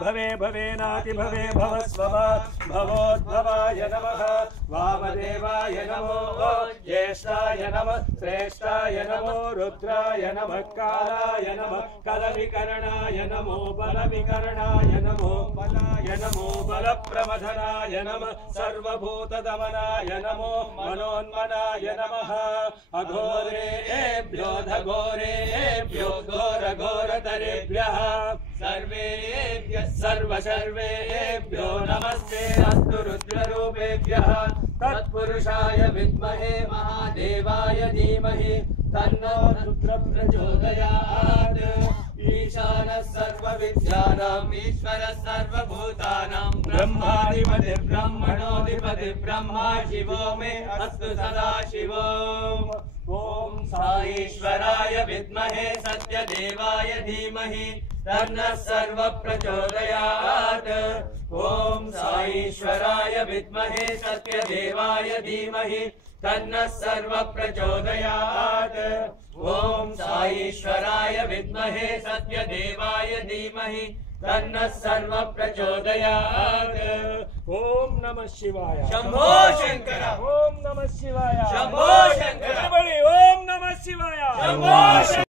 भवे भवेनाति भवे भवस्वः भवोद्भवाय नमः वामदेवाय नमो ज्येष्ठाय नमः श्रेष्ठाय नमो रुद्राय नमः कालाय नमः कलविकरणाय नमो बलविकरणाय नमो बलाय नमो बलप्रमथनाय नमः सर्वभूतदमनाय नमो मनोन्मनाय नमः अघोरेभ्यो घोरेभ्यो घोरघोरतरेभ्यः सर्वेभ्यो नमस्ते अस्तु रुद्ररूपेभ्यः तत्पुरुषाय विद्महे महादेवाय धीमहि तन्नो रुद्रः प्रचोदयात् ईशानः सर्वविद्यानाम् ईश्वरः सर्वभूतानां ब्रह्माधिपतिः ब्रह्मणोऽधिपतिः ब्रह्मा शिवो मे अस्तु सदा शिवो ओम साईश्वराय विद्महे सत्यदेवाय धीमहि तन्नः सर्वः प्रचोदयात् ओम साईश्वराय विद्महे सत्यदेवाय धीमहि तन्नः सर्वः प्रचोदयात् ओम साईश्वराय विद्महे सत्यदेवाय धीमहि तन्नः सर्वः प्रचोदयात् ओम नमः शिवाय शंभो शंकर ओम नमः शिवाय शंभो शंकर ओम नमः शिवाय शंभो